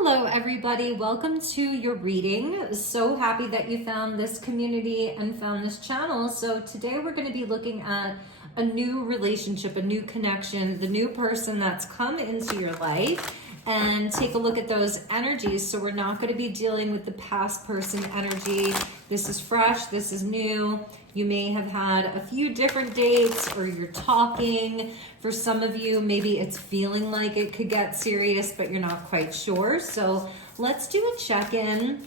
Hello everybody, welcome to your reading. So happy that you found this community and found this channel. So today we're going to be looking at a new relationship, a new connection, the new person that's come into your life, and take a look at those energies. So we're not going to be dealing with the past person energy. This is fresh, this is new. You may have had a few different dates, or you're talking. For some of you, maybe it's feeling like it could get serious, but you're not quite sure. So let's do a check-in,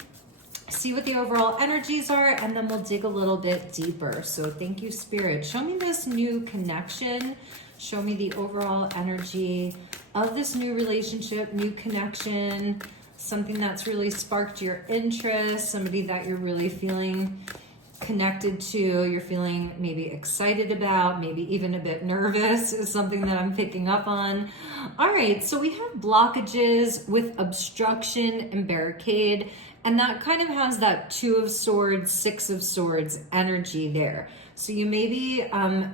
see what the overall energies are, and then we'll dig a little bit deeper. So thank you, Spirit. Show me this new connection. Show me the overall energy of this new relationship, new connection, something that's really sparked your interest, somebody that you're really feeling connected to, you're feeling maybe excited about, maybe even a bit nervous is something that I'm picking up on. All right, so we have blockages with obstruction and barricade, and that kind of has that 2 of Swords, 6 of Swords energy there. So you may be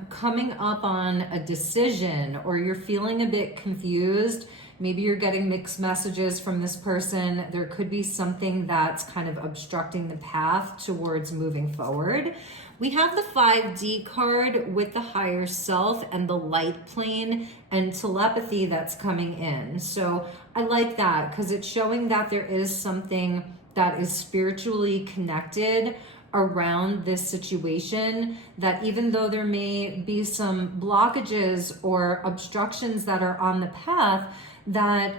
coming up on a decision, or you're feeling a bit confused. Maybe you're getting mixed messages from this person. There could be something that's kind of obstructing the path towards moving forward. We have the 5D card with the higher self and the light plane and telepathy that's coming in. So I like that because it's showing that there is something that is spiritually connected around this situation, that even though there may be some blockages or obstructions that are on the path, that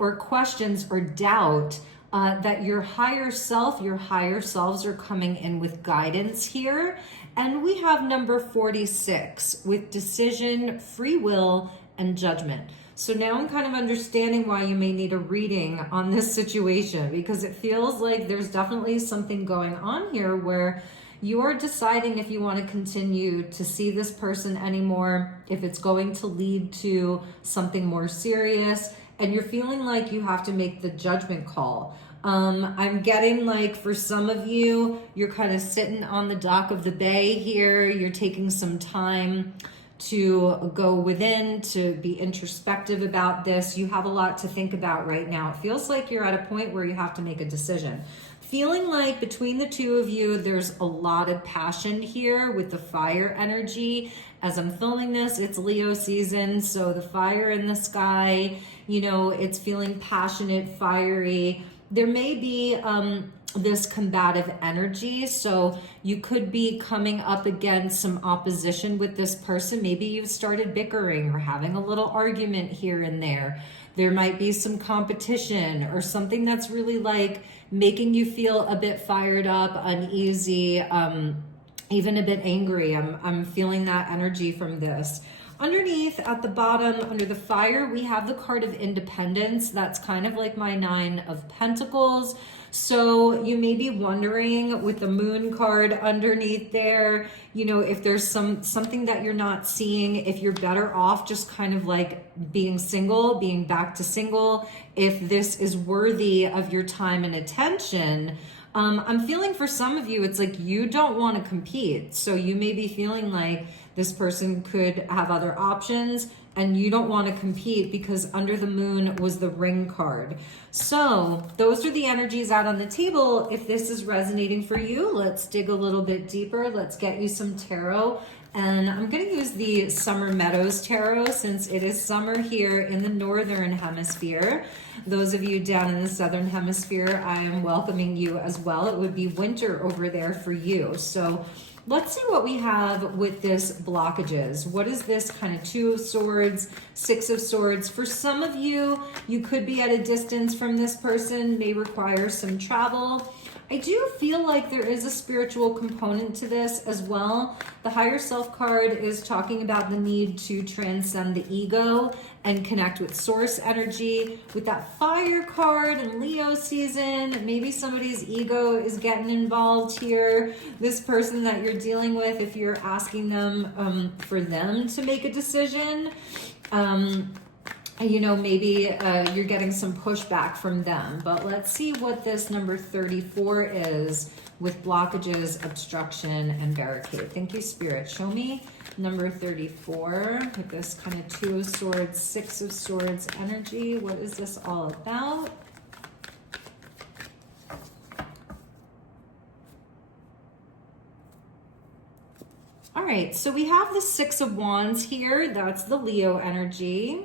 or questions or doubt, that your higher self, your higher selves are coming in with guidance here. And we have number 46 with decision, free will, and judgment. So now I'm kind of understanding why you may need a reading on this situation, because it feels like there's definitely something going on here where you're deciding if you want to continue to see this person anymore, if it's going to lead to something more serious, and you're feeling like you have to make the judgment call. I'm getting like for some of you, you're kind of sitting on the dock of the bay here. You're taking some time to go within, to be introspective about this. You have a lot to think about right now. It feels like you're at a point where you have to make a decision. Feeling like between the two of you, there's a lot of passion here with the fire energy. As I'm filming this, it's Leo season, so the fire in the sky, you know, it's feeling passionate, fiery. There may be this combative energy, so you could be coming up against some opposition with this person. Maybe you've started bickering or having a little argument here and there. There might be some competition or something that's really like making you feel a bit fired up, uneasy, even a bit angry. I'm feeling that energy from this. Underneath at the bottom, under the fire, we have the card of independence. That's kind of like my 9 of Pentacles. So you may be wondering with the moon card underneath there, you know, if there's something that you're not seeing, if you're better off just kind of like being single, being back to single, if this is worthy of your time and attention. I'm feeling for some of you, it's like you don't want to compete. So you may be feeling like this person could have other options and you don't want to compete because under the moon was the ring card. So those are the energies out on the table. If this is resonating for you, let's dig a little bit deeper. Let's get you some tarot. And I'm going to use the Summer Meadows Tarot since it is summer here in the Northern Hemisphere. Those of you down in the Southern Hemisphere, I am welcoming you as well. It would be winter over there for you. So let's see what we have with this blockages. What is this kind of 2 of Swords, 6 of Swords? For some of you, you could be at a distance from this person, may require some travel. I do feel like there is a spiritual component to this as well. The higher self card is talking about the need to transcend the ego and connect with source energy. With that fire card and Leo season, maybe somebody's ego is getting involved here. This person that you're dealing with, if you're asking them for them to make a decision, you know, maybe you're getting some pushback from them. But let's see what this number 34 is with blockages, obstruction, and barricade. Thank you, Spirit. Show me number 34 with this kind of 2 of Swords, 6 of Swords energy. What is this all about? right, so we have the Six of Wands here. That's the Leo energy.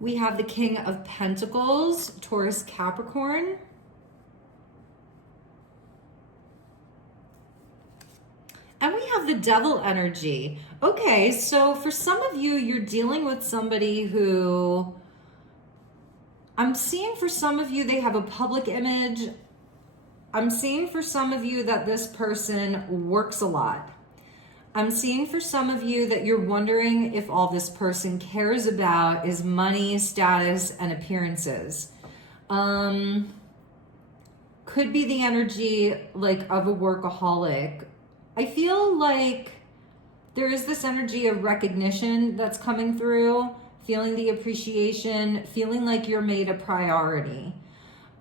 We have the King of Pentacles, Taurus, Capricorn. And we have the Devil energy. Okay, so for some of you, you're dealing with somebody who, I'm seeing for some of you, they have a public image. I'm seeing for some of you that this person works a lot. I'm seeing for some of you that you're wondering if all this person cares about is money, status, and appearances. Could be the energy like of a workaholic. I feel like there is this energy of recognition that's coming through, feeling the appreciation, feeling like you're made a priority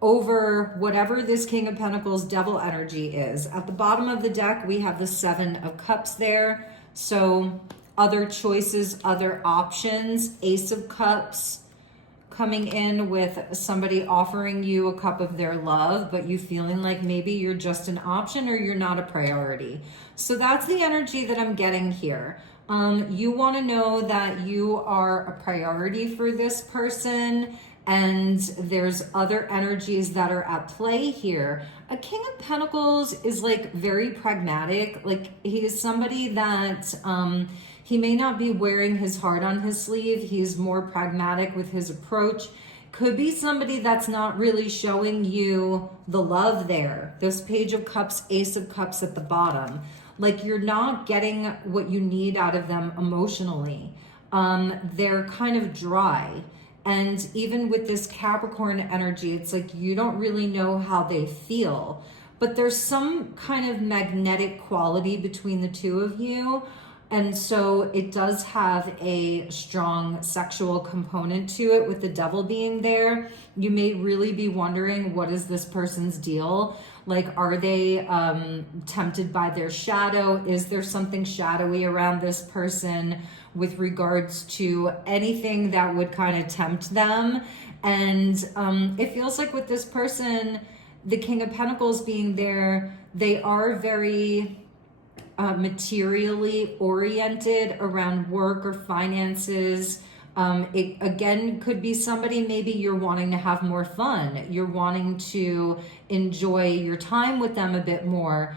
over whatever this King of Pentacles Devil energy is. At the bottom of the deck, we have the Seven of Cups there. So other choices, other options, Ace of Cups coming in with somebody offering you a cup of their love, but you feeling like maybe you're just an option or you're not a priority. So that's the energy that I'm getting here. You want to know that you are a priority for this person, and there's other energies that are at play here. A King of Pentacles is like very pragmatic. Like he is somebody that he may not be wearing his heart on his sleeve. He's more pragmatic with his approach. Could be somebody that's not really showing you the love there. This Page of Cups, Ace of Cups at the bottom. Like you're not getting what you need out of them emotionally. They're kind of dry. And even with this Capricorn energy, it's like you don't really know how they feel. But there's some kind of magnetic quality between the two of you. And so it does have a strong sexual component to it with the Devil being there. You may really be wondering, what is this person's deal? Like, are they tempted by their shadow? Is there something shadowy around this person with regards to anything that would kind of tempt them? And it feels like with this person, the King of Pentacles being there, they are very materially oriented around work or finances. It again could be somebody, maybe you're wanting to have more fun. You're wanting to enjoy your time with them a bit more.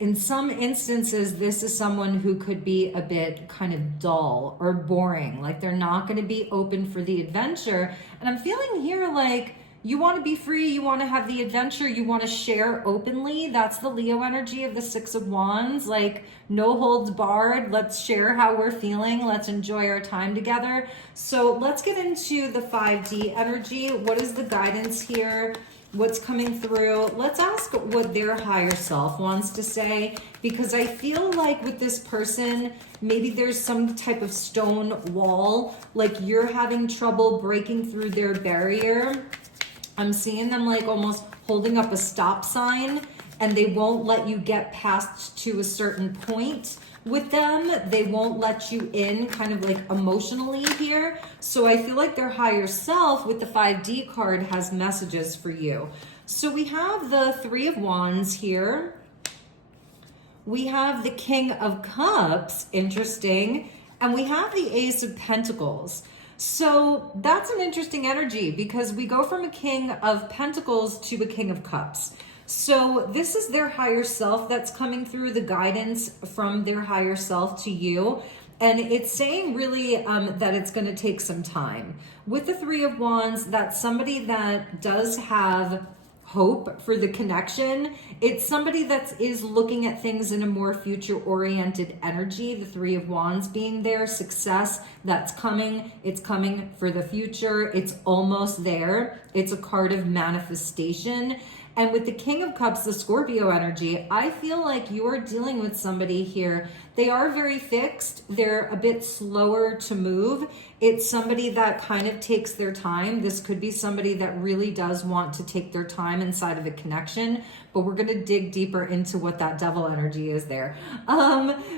In some instances, this is someone who could be a bit kind of dull or boring. Like they're not going to be open for the adventure. And I'm feeling here like you want to be free, you want to have the adventure, you want to share openly. That's the Leo energy of the Six of Wands. Like no holds barred. Let's share how we're feeling. Let's enjoy our time together. So let's get into the 5D energy. What is the guidance here? What's coming through? Let's ask what their higher self wants to say, because I feel like with this person, maybe there's some type of stone wall, like you're having trouble breaking through their barrier. I'm seeing them like almost holding up a stop sign, and they won't let you get past to a certain point with them. They won't let you in kind of like emotionally here. So I feel like their higher self with the 5D card has messages for you. So we have the Three of Wands here. We have the King of Cups, interesting. And we have the Ace of Pentacles. So that's an interesting energy because we go from a King of Pentacles to a King of Cups. So this is their higher self that's coming through, the guidance from their higher self to you. And it's saying really that it's going to take some time. With the Three of Wands, that's somebody that does have hope for the connection. It's somebody that is looking at things in a more future-oriented energy. The Three of Wands being there, success that's coming. It's coming for the future. It's almost there. It's a card of manifestation. And with the King of Cups, the Scorpio energy, I feel like you're dealing with somebody here. They are very fixed. They're a bit slower to move. It's somebody that kind of takes their time. This could be somebody that really does want to take their time inside of a connection, but we're going to dig deeper into what that Devil energy is there.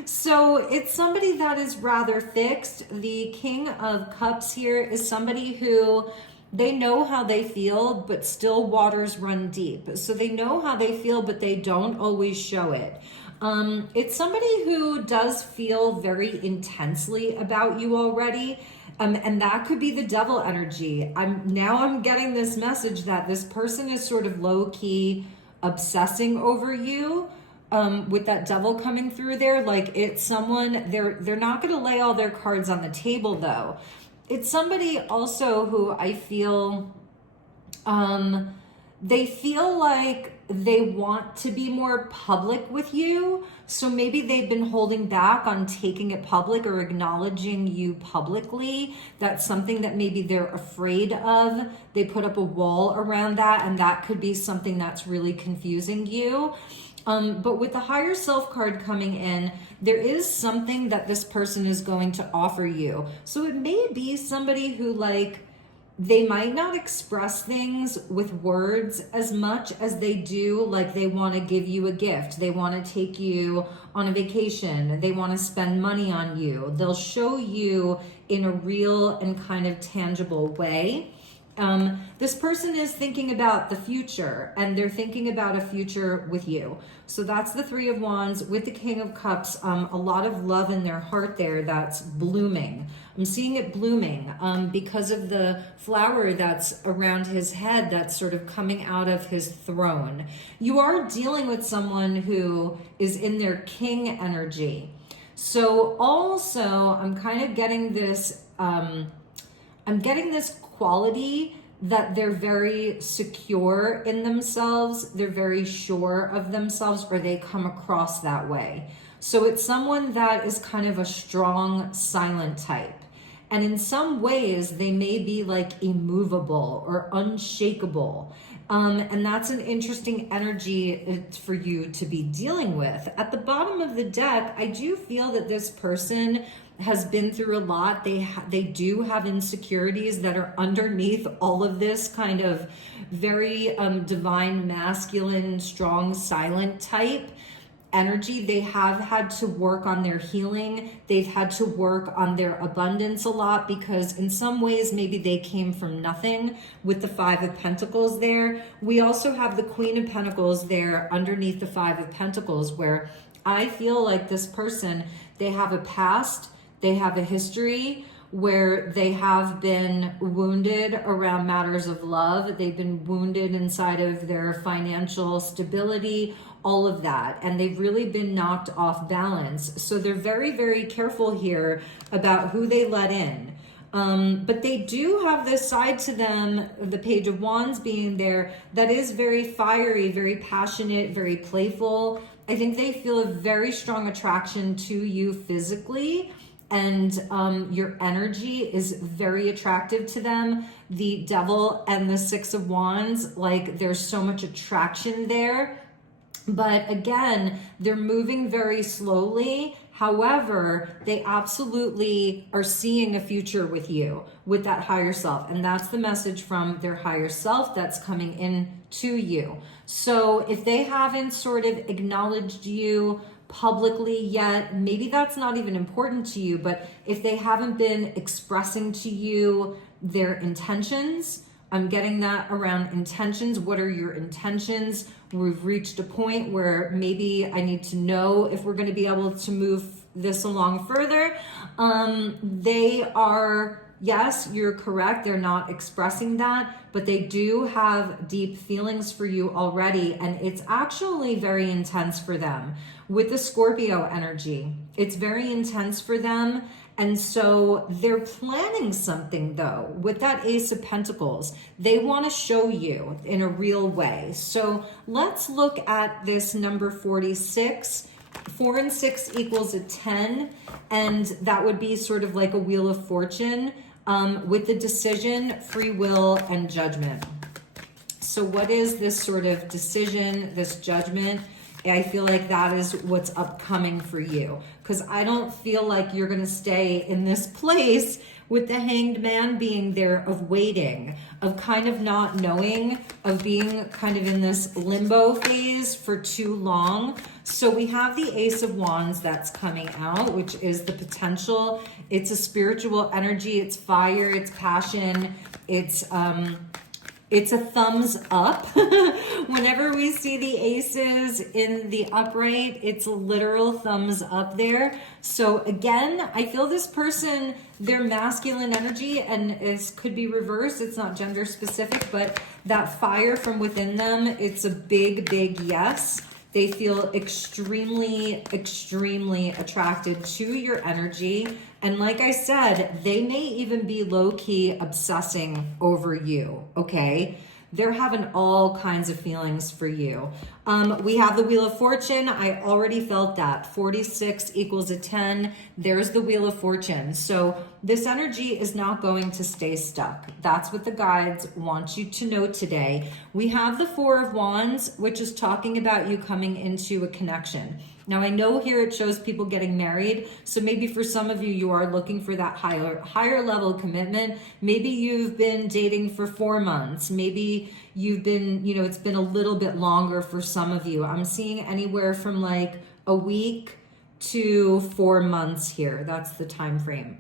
So it's somebody that is rather fixed. The King of Cups here is somebody who they know how they feel, but still waters run deep. So they know how they feel, but they don't always show it. It's somebody who does feel very intensely about you already. And that could be the devil energy. I'm getting this message that this person is sort of low key obsessing over you. With that devil coming through there, like it's someone, they're not going to lay all their cards on the table though. It's somebody also who I feel, they feel like they want to be more public with you. So maybe they've been holding back on taking it public or acknowledging you publicly. That's something that maybe they're afraid of. They put up a wall around that, and that could be something that's really confusing you. But with the higher self card coming in, there is something that this person is going to offer you. So it may be somebody who, like, they might not express things with words as much as they do, like they want to give you a gift. They want to take you on a vacation. They want to spend money on you. They'll show you in a real and kind of tangible way. This person is thinking about the future, and they're thinking about a future with you. So that's the Three of Wands with the King of Cups. A lot of love in their heart there that's blooming. I'm seeing it blooming because of the flower that's around his head that's sort of coming out of his throne. You are dealing with someone who is in their king energy. So also I'm kind of getting this, quality that they're very secure in themselves, they're very sure of themselves, or they come across that way. So it's someone that is kind of a strong, silent type. And in some ways, they may be like immovable or unshakable. And that's an interesting energy for you to be dealing with. At the bottom of the deck, I do feel that this person has been through a lot. They do have insecurities that are underneath all of this kind of very divine, masculine, strong, silent type energy. They have had to work on their healing. They've had to work on their abundance a lot because in some ways maybe they came from nothing with the Five of Pentacles there. We also have the Queen of Pentacles there underneath the Five of Pentacles, where I feel like this person, they have a past, they have a history where they have been wounded around matters of love. They've been wounded inside of their financial stability, all of that. And they've really been knocked off balance. So they're very, very careful here about who they let in. But they do have this side to them, the Page of Wands being there, that is very fiery, very passionate, very playful. I think they feel a very strong attraction to you physically. And your energy is very attractive to them. The Devil and the Six of Wands, like there's so much attraction there. But again, they're moving very slowly. However, they absolutely are seeing a future with you, with that higher self. And that's the message from their higher self that's coming in to you. So if they haven't sort of acknowledged you publicly yet, maybe that's not even important to you, but if they haven't been expressing to you their intentions, I'm getting that around intentions. What are your intentions? We've reached a point where maybe I need to know if we're going to be able to move this along further. They are, yes, you're correct. They're not expressing that, but they do have deep feelings for you already. And it's actually very intense for them. With the Scorpio energy, it's very intense for them. And so they're planning something though. With that Ace of Pentacles, they want to show you in a real way. So let's look at this number 46. 4 and 6 equals a 10. And that would be sort of like a Wheel of Fortune with the Decision, Free Will, and Judgment. So what is this sort of decision, this judgment? I feel like that is what's upcoming for you, because I don't feel like you're going to stay in this place with the Hanged Man being there, of waiting, of kind of not knowing, of being kind of in this limbo phase for too long. So we have the Ace of Wands that's coming out, which is the potential. It's a spiritual energy. It's fire. It's passion. It's It's a thumbs up. Whenever we see the aces in the upright, it's a literal thumbs up there. So again, I feel this person, their masculine energy, and it could be reversed. It's not gender specific, but that fire from within them, it's a big, big yes. They feel extremely, extremely attracted to your energy. And like I said, they may even be low-key obsessing over you, okay? They're having all kinds of feelings for you. We have the Wheel of Fortune. I already felt that. 46 equals a 10. There's the Wheel of Fortune. So this energy is not going to stay stuck. That's what the guides want you to know today. We have the Four of Wands, which is talking about you coming into a connection. Now, I know here it shows people getting married, so maybe for some of you, you are looking for that higher level commitment. Maybe you've been dating for 4 months. Maybe you've been, it's been a little bit longer for some of you. I'm seeing anywhere from like a week to 4 months here. That's the time frame.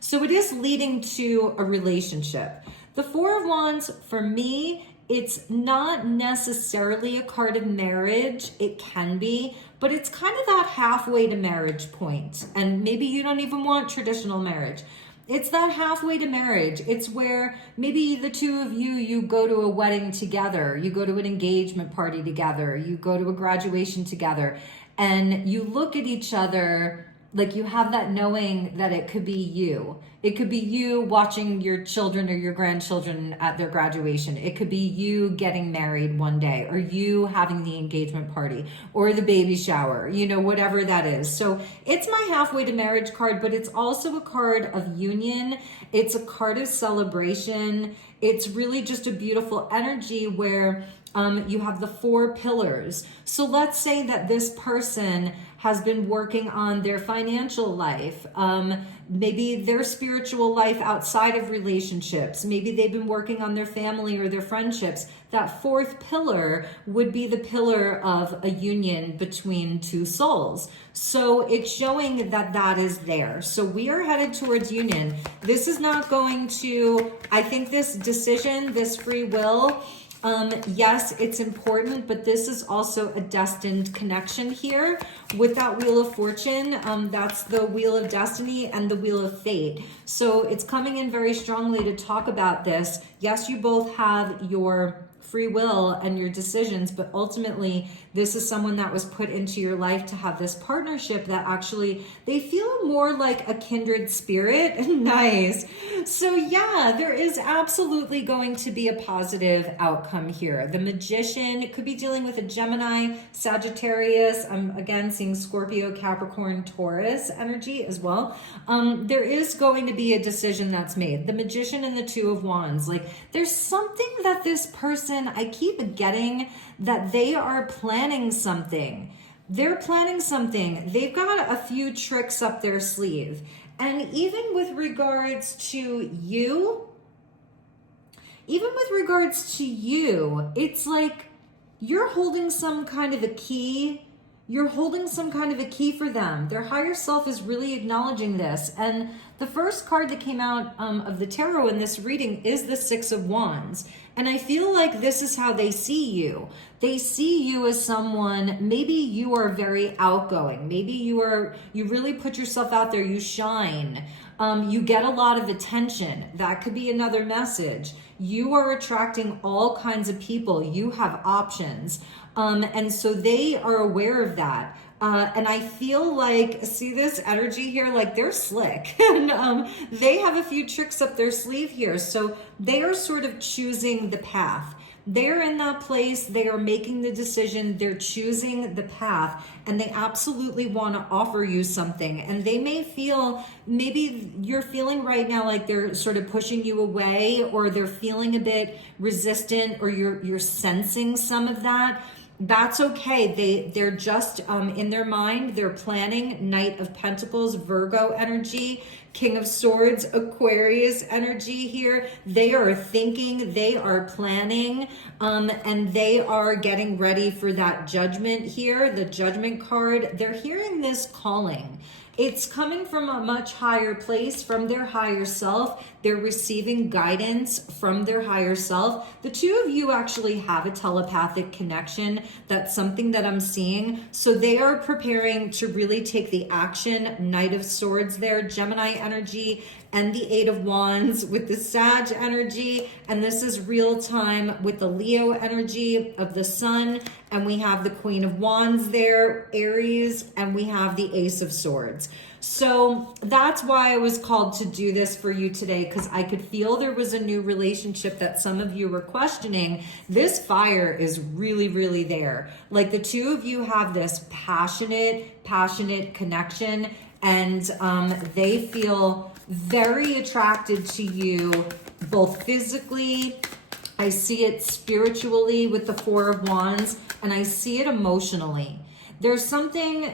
So it is leading to a relationship. The Four of Wands, for me, it's not necessarily a card of marriage. It can be, but it's kind of that halfway to marriage point. And maybe you don't even want traditional marriage. It's that halfway to marriage. It's where maybe the two of you, you go to a wedding together, you go to an engagement party together, you go to a graduation together, and you look at each other like you have that knowing that it could be you. It could be you watching your children or your grandchildren at their graduation. It could be you getting married one day, or you having the engagement party or the baby shower, whatever that is. So it's my halfway to marriage card, but it's also a card of union. It's a card of celebration. It's really just a beautiful energy where you have the 4 pillars. So let's say that this person has been working on their financial life, maybe their spiritual life outside of relationships. Maybe they've been working on their family or their friendships. That 4th pillar would be the pillar of a union between 2 souls. So it's showing that that is there. So we are headed towards union. This is not going to, I think this decision, this free will, yes, it's important, but this is also a destined connection here with that Wheel of Fortune. That's the Wheel of Destiny and the Wheel of Fate. So it's coming in very strongly to talk about this. Yes, you both have your free will and your decisions, but ultimately this is someone that was put into your life to have this partnership that actually they feel more like a kindred spirit. Nice. So yeah, there is absolutely going to be a positive outcome here. The Magician could be dealing with a Gemini, Sagittarius. I'm again seeing Scorpio, Capricorn, Taurus energy as well. There is going to be a decision that's made. The Magician and the Two of Wands, like there's something that this person, I keep getting that they are planning something. They're planning something. They've got a few tricks up their sleeve. And even with regards to you, it's like you're holding some kind of a key. You're holding some kind of a key for them. Their higher self is really acknowledging this. And the first card that came out of the tarot in this reading is the Six of Wands. And I feel like this is how they see you. They see you as someone, maybe you are very outgoing. Maybe you really put yourself out there. You shine. You get a lot of attention. That could be another message. You are attracting all kinds of people. You have options. And so they are aware of that. And I feel like, see this energy here, like they're slick and they have a few tricks up their sleeve here. So they are sort of choosing the path. They're in that place. They are making the decision. They're choosing the path and they absolutely want to offer you something. And they may feel, maybe you're feeling right now like they're sort of pushing you away, or they're feeling a bit resistant, or you're sensing some of that. That's okay. They're just in their mind, they're planning. Knight of Pentacles, Virgo energy, King of Swords, Aquarius energy here. They are thinking, they are planning, and they are getting ready for that judgment here, the Judgment card. They're hearing this calling. It's coming from a much higher place, from their higher self. They're receiving guidance from their higher self. The two of you actually have a telepathic connection. That's something that I'm seeing. So they are preparing to really take the action. Knight of Swords there, Gemini energy, and the Eight of Wands with the Sag energy. And this is real time with the Leo energy of the Sun. And we have the Queen of Wands there, Aries, and we have the Ace of Swords. So that's why I was called to do this for you today, because I could feel there was a new relationship that some of you were questioning. This fire is really, really there. Like the two of you have this passionate connection, and they feel very attracted to you, both physically. I see it spiritually with the Four of Wands, and I see it emotionally. There's something,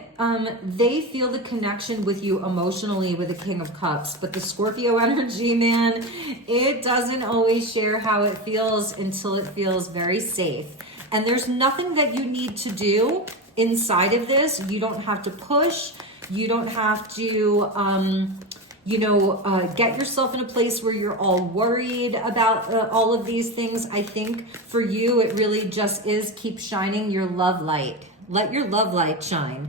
they feel the connection with you emotionally with the King of Cups, but the Scorpio energy, man, it doesn't always share how it feels until it feels very safe. And there's nothing that you need to do inside of this. You don't have to push. You don't have to, get yourself in a place where you're all worried about all of these things. I think for you, it really just is keep shining your love light. Let your love light shine.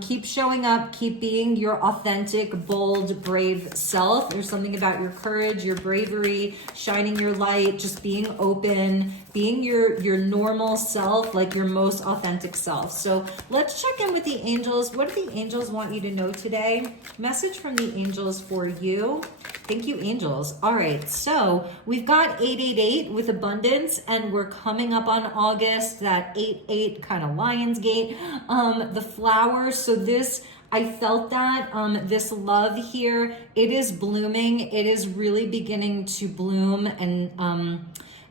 Keep showing up, keep being your authentic, bold, brave self. There's something about your courage, your bravery, shining your light, just being open, being your normal self, like your most authentic self. So let's check in with the angels. What do the angels want you to know today? Message from the angels for you. Thank you, angels. All right, so we've got 888 with abundance, and we're coming up on August, that 8-8 kind of Lionsgate, the flowers. So this, I felt that this love here, it is blooming. It is really beginning to bloom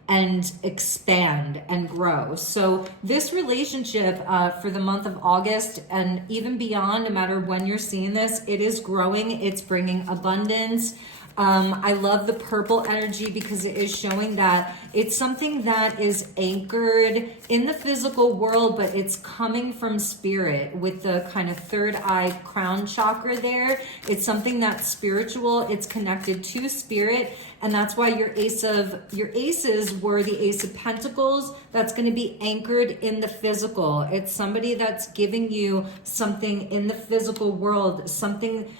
and expand and grow. So this relationship for the month of August and even beyond, no matter when you're seeing this, it is growing. It's bringing abundance. I love the purple energy because it is showing that it's something that is anchored in the physical world, but it's coming from spirit with the kind of third eye crown chakra there. It's something that's spiritual. It's connected to spirit. And that's why your aces were the Ace of Pentacles. That's going to be anchored in the physical. It's somebody that's giving you something in the physical world, something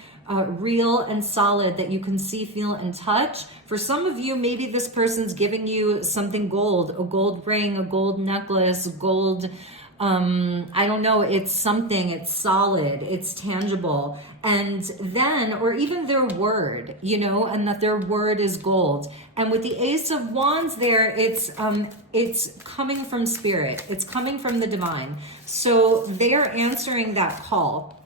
real and solid that you can see, feel, and touch. For some of you, maybe this person's giving you something gold, a gold ring, a gold necklace, gold, I don't know, it's something, it's solid, it's tangible. And then, or even their word, and that their word is gold. And with the Ace of Wands there, it's coming from spirit. It's coming from the divine. So they're answering that call.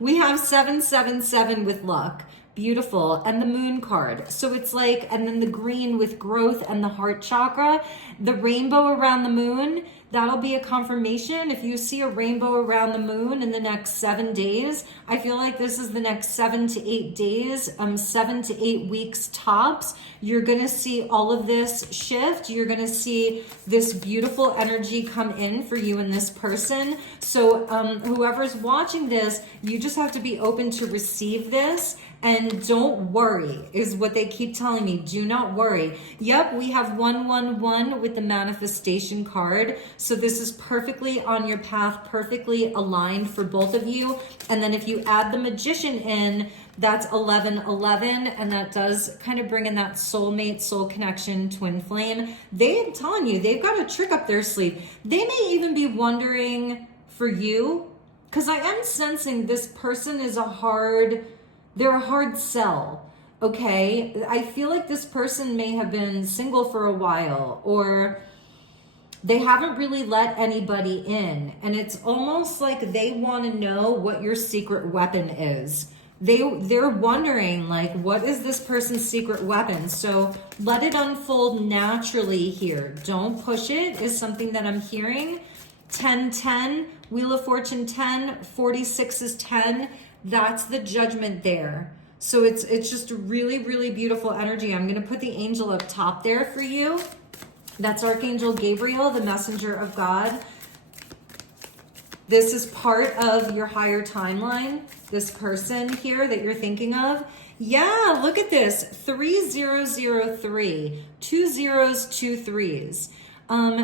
We have 777 with luck. Beautiful. And the moon card. So it's like, and then the green with growth and the heart chakra. The rainbow around the moon, that'll be a confirmation. If you see a rainbow around the moon in the next 7 days, I feel like this is the next 7 to 8 days, 7 to 8 weeks tops. You're going to see all of this shift. You're going to see this beautiful energy come in for you and this person. So whoever's watching this, you just have to be open to receive this. And don't worry, is what they keep telling me. Do not worry. Yep, we have 111 with the manifestation card. So this is perfectly on your path, perfectly aligned for both of you. And then if you add the Magician in, that's 1111, and that does kind of bring in that soulmate, soul connection, twin flame. They're telling you, they've got a trick up their sleeve. They may even be wondering for you, because I am sensing this person is they're a hard sell, okay? I feel like this person may have been single for a while, or they haven't really let anybody in. And it's almost like they want to know what your secret weapon is. They're wondering, like, what is this person's secret weapon? So let it unfold naturally here. Don't push it, is something that I'm hearing. 10-10, Wheel of Fortune 10, 46 is 10. That's the judgment there. So it's just a really, really beautiful energy. I'm going to put the angel up top there for you. That's Archangel Gabriel, the messenger of God. This is part of your higher timeline. This person here that you're thinking of, Yeah, look at this. 3003, 2 zeros, 2 threes.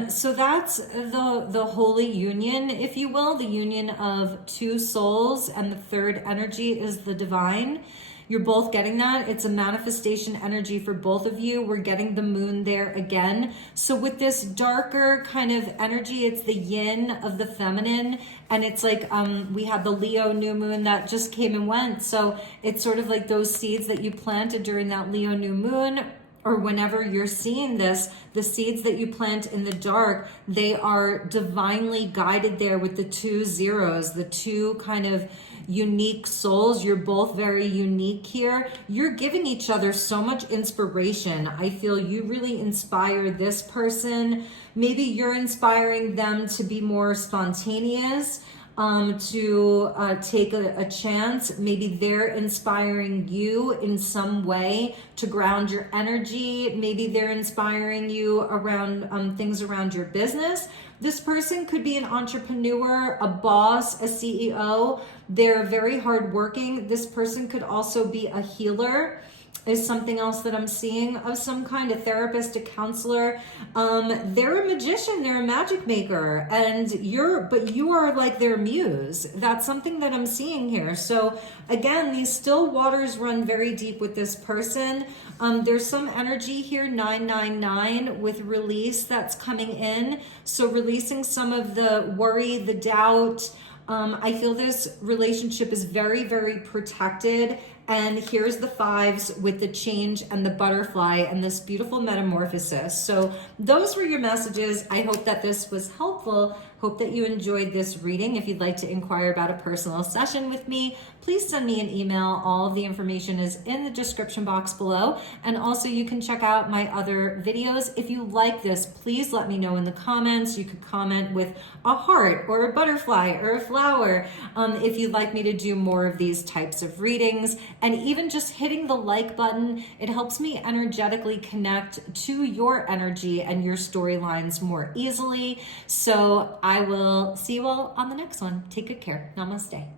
So that's the holy union, if you will, the union of two souls, and the third energy is the divine. You're both getting that. It's a manifestation energy for both of you. We're getting the moon there again. So with this darker kind of energy, it's the yin of the feminine. And it's like we had the Leo new moon that just came and went. So it's sort of like those seeds that you planted during that Leo new moon, or whenever you're seeing this, the seeds that you plant in the dark, they are divinely guided there with the 2 zeros, the two kind of unique souls. You're both very unique here. You're giving each other so much inspiration. I feel you really inspire this person. Maybe you're inspiring them to be more spontaneous, to take a chance. Maybe they're inspiring you in some way to ground your energy. Maybe they're inspiring you around things around your business. This person could be an entrepreneur, a boss, a CEO. They're very hardworking. This person could also be a healer, is something else that I'm seeing, of some kind, a therapist, a counselor. They're a magician, they're a magic maker, and you are like their muse. That's something that I'm seeing here. So again, these still waters run very deep with this person. There's some energy here, 999, with release that's coming in. So releasing some of the worry, the doubt. I feel this relationship is very, very protected. And here's the 5s with the change and the butterfly and this beautiful metamorphosis. So those were your messages. I hope that this was helpful. Hope that you enjoyed this reading. If you'd like to inquire about a personal session with me, please send me an email. All of the information is in the description box below. And also you can check out my other videos. If you like this, please let me know in the comments. You could comment with a heart or a butterfly or a flower if you'd like me to do more of these types of readings. And even just hitting the like button, it helps me energetically connect to your energy and your storylines more easily. So I will see you all on the next one. Take good care. Namaste.